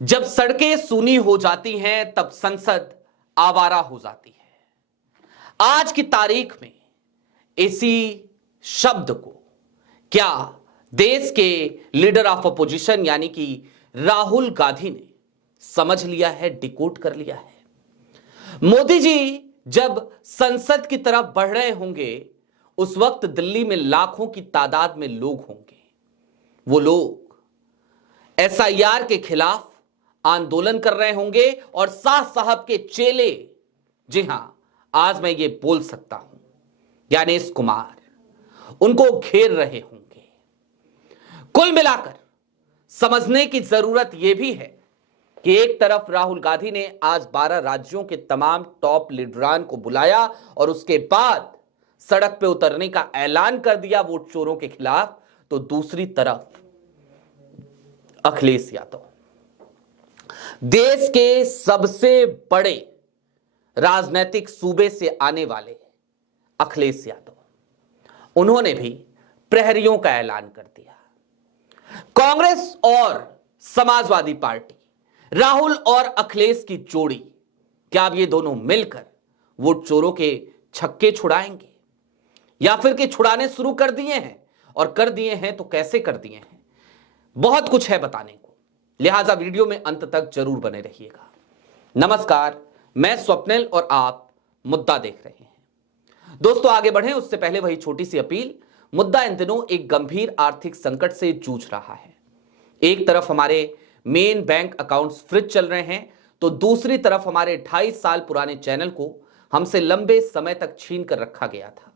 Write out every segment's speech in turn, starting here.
जब सड़कें सूनी हो जाती हैं तब संसद आवारा हो जाती है। आज की तारीख में इसी शब्द को क्या देश के लीडर ऑफ अपोजिशन यानी कि राहुल गांधी ने समझ लिया है, डिकोड कर लिया है। मोदी जी जब संसद की तरफ बढ़ रहे होंगे उस वक्त दिल्ली में लाखों की तादाद में लोग होंगे। वो लोग एसआईआर के खिलाफ आंदोलन कर रहे होंगे और शाह साहब के चेले, जी हां आज मैं ये बोल सकता हूं, ज्ञानेश कुमार, उनको घेर रहे होंगे। कुल मिलाकर समझने की जरूरत यह भी है कि एक तरफ राहुल गांधी ने आज 12 राज्यों के तमाम टॉप लीडरान को बुलाया और उसके बाद सड़क पे उतरने का ऐलान कर दिया वोट चोरों के खिलाफ, तो दूसरी तरफ अखिलेश यादव, देश के सबसे बड़े राजनीतिक सूबे से आने वाले अखिलेश यादव, उन्होंने भी प्रहरियों का ऐलान कर दिया। कांग्रेस और समाजवादी पार्टी, राहुल और अखिलेश की जोड़ी, क्या अब ये दोनों मिलकर वोट चोरों के छक्के छुड़ाएंगे या फिर के छुड़ाने शुरू कर दिए हैं? और कर दिए हैं तो कैसे कर दिए हैं? बहुत कुछ है बताने को, लिहाजा वीडियो में अंत तक जरूर बने रहिएगा। नमस्कार, मैं स्वप्निल और आप मुद्दा देख रहे हैं। दोस्तों आगे बढ़ें उससे पहले वही छोटी सी अपील। मुद्दा इन दिनों एक गंभीर आर्थिक संकट से जूझ रहा है। एक तरफ हमारे मेन बैंक अकाउंट्स फ्रीज चल रहे हैं तो दूसरी तरफ हमारे 2.5 साल पुराने चैनल को हमसे लंबे समय तक छीन कर रखा गया था।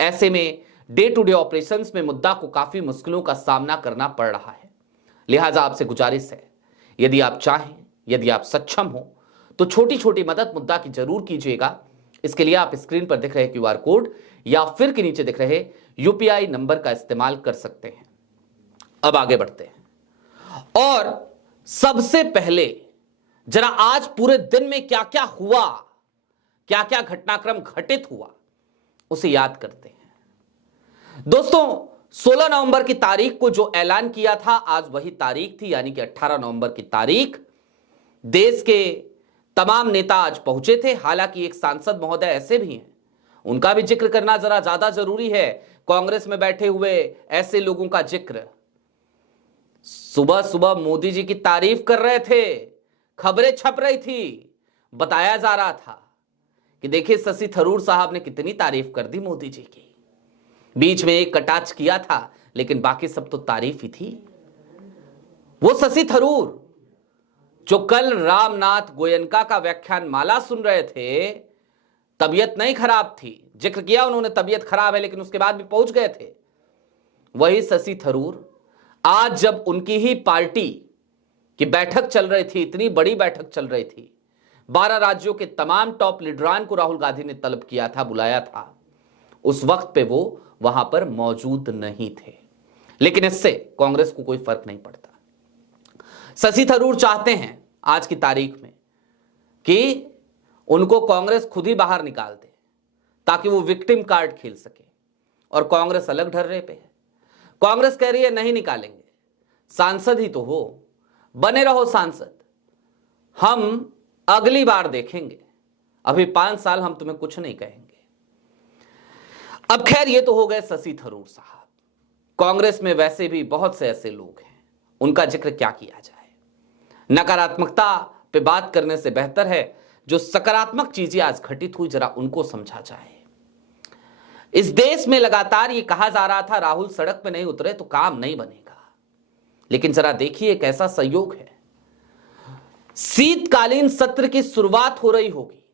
ऐसे में डे टू डे ऑपरेशंस में मुद्दा को काफी मुश्किलों का सामना करना पड़ रहा है। लिहाजा आपसे गुजारिश है, यदि आप चाहें, यदि आप सक्षम हो तो छोटी छोटी मदद मुद्दा की जरूर कीजिएगा। इसके लिए आप स्क्रीन पर दिख रहे क्यूआर कोड या फिर के नीचे दिख रहे यूपीआई नंबर का इस्तेमाल कर सकते हैं। अब आगे बढ़ते हैं और सबसे पहले जरा आज पूरे दिन में क्या क्या हुआ, क्या क्या घटनाक्रम घटित हुआ, उसे याद करते हैं। दोस्तों 16 नवंबर की तारीख को जो ऐलान किया था, आज वही तारीख थी, यानी कि 18 नवंबर की तारीख। देश के तमाम नेता आज पहुंचे थे। हालांकि एक सांसद महोदय ऐसे भी हैं, उनका भी जिक्र करना जरा ज्यादा जरूरी है। कांग्रेस में बैठे हुए ऐसे लोगों का जिक्र, सुबह सुबह मोदी जी की तारीफ कर रहे थे, खबरें छप रही थी, बताया जा रहा था कि देखिए शशि थरूर साहब ने कितनी तारीफ कर दी मोदी जी की। बीच में एक कटाक्ष किया था लेकिन बाकी सब तो तारीफ ही थी। वो शशि थरूर जो कल रामनाथ गोयनका का व्याख्यान माला सुन रहे थे, तबीयत नहीं खराब थी, जिक्र किया उन्होंने तबीयत खराब है लेकिन उसके बाद भी पहुंच गए थे। वही शशि थरूर आज जब उनकी ही पार्टी की बैठक चल रही थी, इतनी बड़ी बैठक चल रही थी, 12 राज्यों के तमाम टॉप लीडरान को राहुल गांधी ने तलब किया था, बुलाया था, उस वक्त पे वो वहां पर मौजूद नहीं थे। लेकिन इससे कांग्रेस को कोई फर्क नहीं पड़ता। शशि थरूर चाहते हैं आज की तारीख में कि उनको कांग्रेस खुद ही बाहर निकाल दे ताकि वो विक्टिम कार्ड खेल सके, और कांग्रेस अलग ढर्रे पे है। कांग्रेस कह रही है नहीं निकालेंगे, सांसद ही तो हो, बने रहो सांसद, हम अगली बार देखेंगे, अभी 5 साल हम तुम्हें कुछ नहीं कहेंगे। अब खैर ये तो हो गए शशि थरूर साहब। कांग्रेस में वैसे भी बहुत से ऐसे लोग हैं, उनका जिक्र क्या किया जाए। नकारात्मकता पे बात करने से बेहतर है जो सकारात्मक चीजें आज घटित हुई जरा उनको समझा जाए। इस देश में लगातार ये कहा जा रहा था राहुल सड़क पे नहीं उतरे तो काम नहीं बनेगा, लेकिन जरा देखिए एक ऐसा संयोग है, शीतकालीन सत्र की शुरुआत हो रही होगी।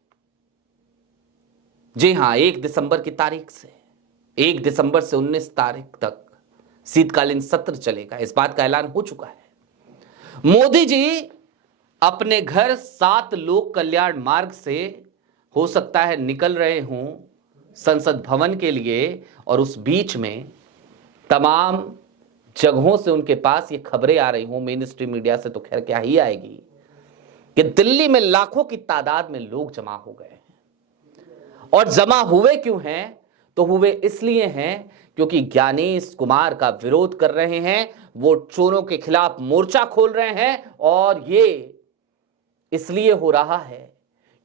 जी हां, 1 दिसंबर की तारीख से, 1 दिसंबर से 19 तारीख तक शीतकालीन सत्र चलेगा, इस बात का ऐलान हो चुका है। मोदी जी अपने घर 7 लोक कल्याण मार्ग से हो सकता है निकल रहे हों संसद भवन के लिए, और उस बीच में तमाम जगहों से उनके पास ये खबरें आ रही हों, मेन स्ट्रीम मीडिया से तो खैर क्या ही आएगी, कि दिल्ली में लाखों की तादाद में लोग जमा हो गए हैं। और जमा हुए क्यों हैं? तो हुए इसलिए हैं क्योंकि ज्ञानेश कुमार का विरोध कर रहे हैं, वो चोरों के खिलाफ मोर्चा खोल रहे हैं। और ये इसलिए हो रहा है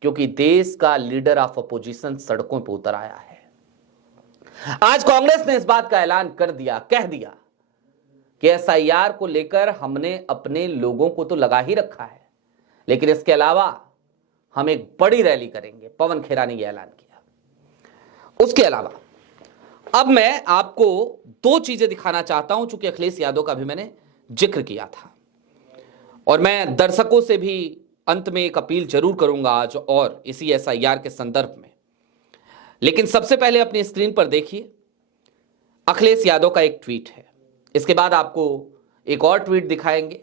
क्योंकि देश का लीडर ऑफ अपोजिशन सड़कों पर उतर आया है। आज कांग्रेस ने इस बात का ऐलान कर दिया, कह दिया कि एसआईआर को लेकर हमने अपने लोगों को तो लगा ही रखा है, लेकिन इसके अलावा हम एक बड़ी रैली करेंगे। पवन खेरा ने यह ऐलान किया। उसके अलावा अब मैं आपको दो चीजें दिखाना चाहता हूं, चूंकि अखिलेश यादव का भी मैंने जिक्र किया था, और मैं दर्शकों से भी अंत में एक अपील जरूर करूंगा आज और इसी एसआईआर के संदर्भ में। लेकिन सबसे पहले अपनी स्क्रीन पर देखिए, अखिलेश यादव का एक ट्वीट है। इसके बाद आपको एक और ट्वीट दिखाएंगे,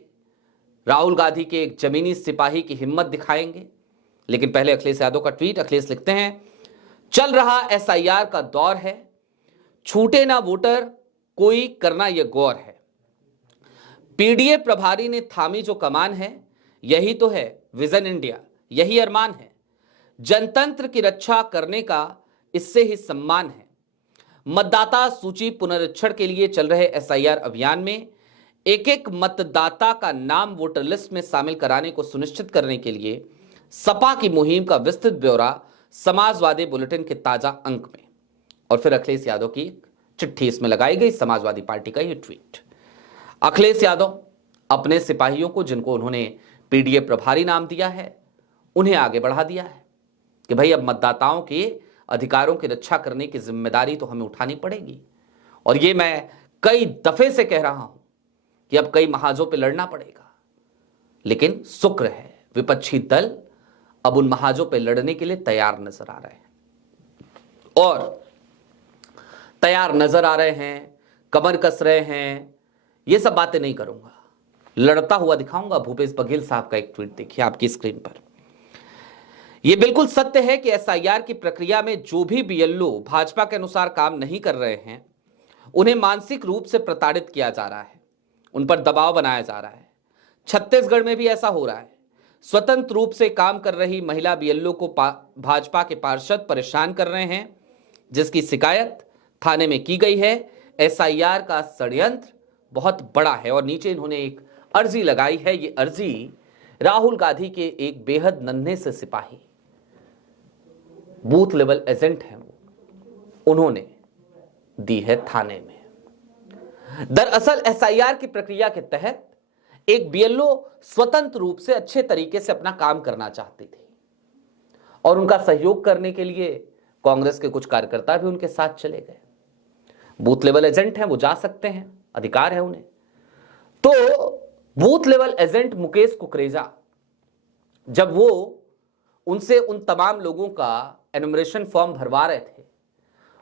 राहुल गांधी के एक जमीनी सिपाही की हिम्मत दिखाएंगे। लेकिन पहले अखिलेश यादव का ट्वीट। अखिलेश लिखते हैं, चल रहा एसआईआर का दौर है, छूटे ना वोटर कोई करना यह गौर है। पीडीए प्रभारी ने थामी जो कमान है, यही तो है विजन इंडिया, यही अरमान है। जनतंत्र की रक्षा करने का इससे ही सम्मान है। मतदाता सूची पुनरीक्षण के लिए चल रहे एसआईआर अभियान में एक एक मतदाता का नाम वोटर लिस्ट में शामिल कराने को सुनिश्चित करने के लिए सपा की मुहिम का विस्तृत ब्यौरा समाजवादी बुलेटिन के ताजा अंक में। और फिर अखिलेश यादव की चिट्ठी इसमें लगाई गई, समाजवादी पार्टी का यह ट्वीट। अखिलेश यादव अपने सिपाहियों को, जिनको उन्होंने पीडीए प्रभारी नाम दिया है, उन्हें आगे बढ़ा दिया है कि भाई अब मतदाताओं के अधिकारों की रक्षा करने की जिम्मेदारी तो हमें उठानी पड़ेगी। और ये मैं कई दफे से कह रहा हूं कि अब कई महाजों पे लड़ना पड़ेगा, लेकिन शुक्र है विपक्षी दल अब उन महाजों पे लड़ने के लिए तैयार नजर आ रहे हैं, और तैयार नजर आ रहे हैं, कमर कस रहे हैं। ये सब बातें नहीं करूंगा, लड़ता हुआ दिखाऊंगा। भूपेश बघेल साहब का एक ट्वीट देखिए आपकी स्क्रीन पर। यह बिल्कुल सत्य है कि एसआईआर की प्रक्रिया में जो भी बीएलओ भाजपा के अनुसार काम नहीं कर रहे हैं, उन्हें मानसिक रूप से प्रताड़ित किया जा रहा है, उन पर दबाव बनाया जा रहा है। छत्तीसगढ़ में भी ऐसा हो रहा है। स्वतंत्र रूप से काम कर रही महिला बीएलओ को भाजपा के पार्षद परेशान कर रहे हैं, जिसकी शिकायत थाने में की गई है। एसआईआर का षड्यंत्र बहुत बड़ा है। और नीचे इन्होंने एक अर्जी लगाई है। ये अर्जी राहुल गांधी के एक बेहद नन्हे से सिपाही, बूथ लेवल एजेंट हैं, उन्होंने दी है थाने में। दरअसल एसआईआर की प्रक्रिया के तहत एक बीएलओ स्वतंत्र रूप से अच्छे तरीके से अपना काम करना चाहती थी, और उनका सहयोग करने के लिए कांग्रेस के कुछ कार्यकर्ता भी उनके साथ चले गए। बूथ लेवल एजेंट हैं, वो जा सकते हैं, अधिकार है उन्हें। तो booth level agent Mukesh Kukreja, जब वो उनसे उन तमाम लोगों का एनुमरेशन फॉर्म भरवा रहे थे,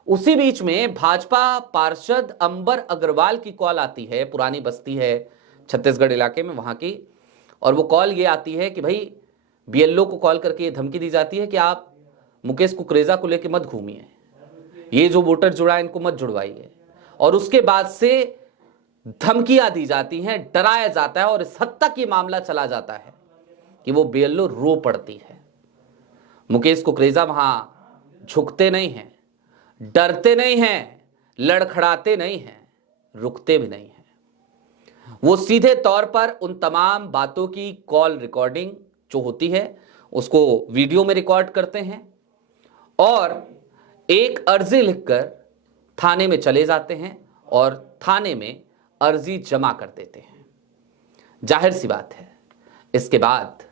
उसी बीच में भाजपा पार्षद अंबर अग्रवाल की कॉल आती है। पुरानी बस्ती है छत्तीसगढ़ इलाके में, वहां की। और वो कॉल ये आती है कि भाई बीएलओ को कॉल करके ये धमकी दी जाती है कि आप मुकेश कुकरेजा को लेके मत घूमिए, ये जो वोटर जुड़ा है इनको मत जुड़वाइए। और उसके बाद से धमकियां दी जाती हैं, डराया जाता है, और इस हद तक ये मामला चला जाता है कि वो बीएलओ रो पड़ती है। मुकेश कुकरेजा वहां झुकते नहीं हैं, डरते नहीं हैं, लड़खड़ाते नहीं हैं, रुकते भी नहीं हैं। वो सीधे तौर पर उन तमाम बातों की कॉल रिकॉर्डिंग जो होती है उसको वीडियो में रिकॉर्ड करते हैं, और एक अर्जी लिखकर थाने में चले जाते हैं, और थाने में अर्जी जमा कर देते हैं। जाहिर सी बात है, इसके बाद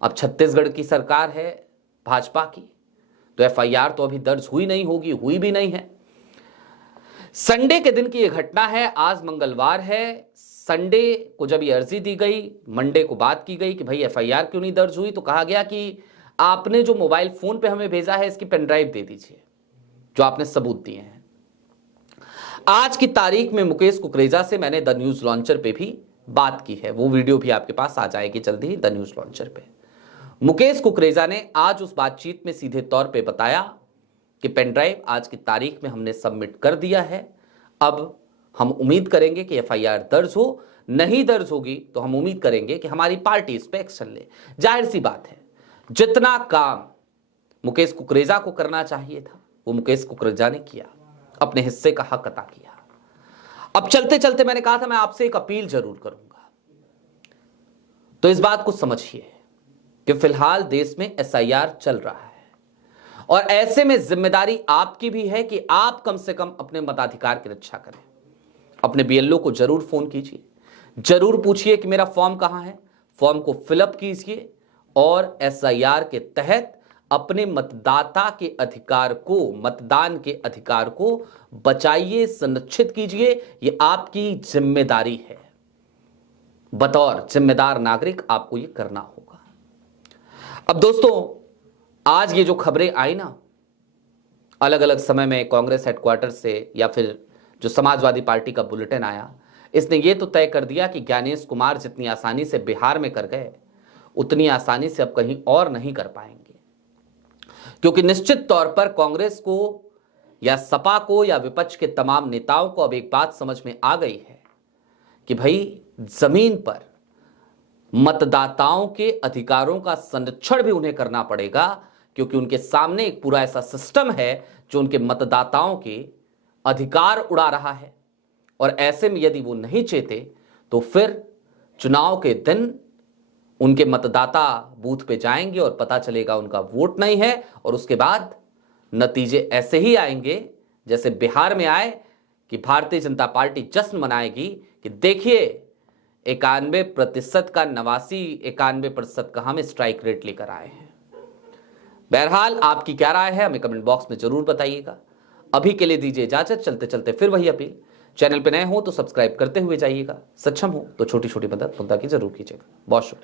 अब छत्तीसगढ़ की सरकार है भाजपा की, तो एफआईआर तो अभी दर्ज हुई नहीं होगी, हुई भी नहीं है। संडे के दिन की यह घटना है, आज मंगलवार है। संडे को जब ये अर्जी दी गई, मंडे को बात की गई कि भाई एफआईआर क्यों नहीं दर्ज हुई, तो कहा गया कि आपने जो मोबाइल फोन पे हमें भेजा है, इसकी पेन ड्राइव दे दीजिए, जो आपने सबूत दिए हैं। आज की तारीख में मुकेश कुकरेजा से मैंने द न्यूज लॉन्चर पे भी बात की है, वो वीडियो भी आपके पास आ जाएगी जल्दी ही द न्यूज लॉन्चर पे। मुकेश कुकरेजा ने आज उस बातचीत में सीधे तौर पे बताया कि पेन ड्राइव आज की तारीख में हमने सबमिट कर दिया है। अब हम उम्मीद करेंगे कि एफआईआर दर्ज हो, नहीं दर्ज होगी तो हम उम्मीद करेंगे कि हमारी पार्टी इस पे एक्शन ले। जाहिर सी बात है, जितना काम मुकेश कुकरेजा को करना चाहिए था वो मुकेश कुकरेजा ने किया, अपने हिस्से का हक अता किया। अब चलते चलते मैंने कहा था मैं आपसे एक अपील जरूर करूंगा। तो इस बात को समझिए कि फिलहाल देश में SIR चल रहा है और ऐसे में जिम्मेदारी आपकी भी है कि आप कम से कम अपने मताधिकार की रक्षा करें। अपने BLO को जरूर फोन कीजिए, जरूर पूछिए कि मेरा फॉर्म कहां है, फॉर्म को फिलअप कीजिए और SIR के तहत अपने मतदाता के अधिकार को, मतदान के अधिकार को बचाइए, सुनिश्चित कीजिए। यह आपकी जिम्मेदारी है। बतौर जिम्मेदार नागरिक आपको यह करना होगा। अब दोस्तों, आज ये जो खबरें आई ना, अलग अलग समय में कांग्रेस हेडक्वार्टर से या फिर जो समाजवादी पार्टी का बुलेटिन आया, इसने ये तो तय कर दिया कि ज्ञानेश कुमार जितनी आसानी से बिहार में कर गए उतनी आसानी से अब कहीं और नहीं कर पाएंगे। क्योंकि निश्चित तौर पर कांग्रेस को या सपा को या विपक्ष के तमाम नेताओं को अब एक बात समझ में आ गई है कि भाई जमीन पर मतदाताओं के अधिकारों का संरक्षण भी उन्हें करना पड़ेगा, क्योंकि उनके सामने एक पूरा ऐसा सिस्टम है जो उनके मतदाताओं के अधिकार उड़ा रहा है। और ऐसे में यदि वो नहीं चेते तो फिर चुनाव के दिन उनके मतदाता बूथ पे जाएंगे और पता चलेगा उनका वोट नहीं है, और उसके बाद नतीजे ऐसे ही आएंगे जैसे बिहार में आए कि भारतीय जनता पार्टी जश्न मनाएगी कि देखिए 91% का 91% का हम स्ट्राइक रेट लेकर आए हैं। बहरहाल आपकी क्या राय है हमें कमेंट बॉक्स में जरूर बताइएगा। अभी के लिए दीजिए इजाजत। चलते चलते फिर वही अपील, चैनल पे नए हो तो सब्सक्राइब करते हुए जाइएगा, सक्षम हो तो छोटी छोटी मदद मुद्दा की जरूर कीजिएगा। बहुत शुक्रिया।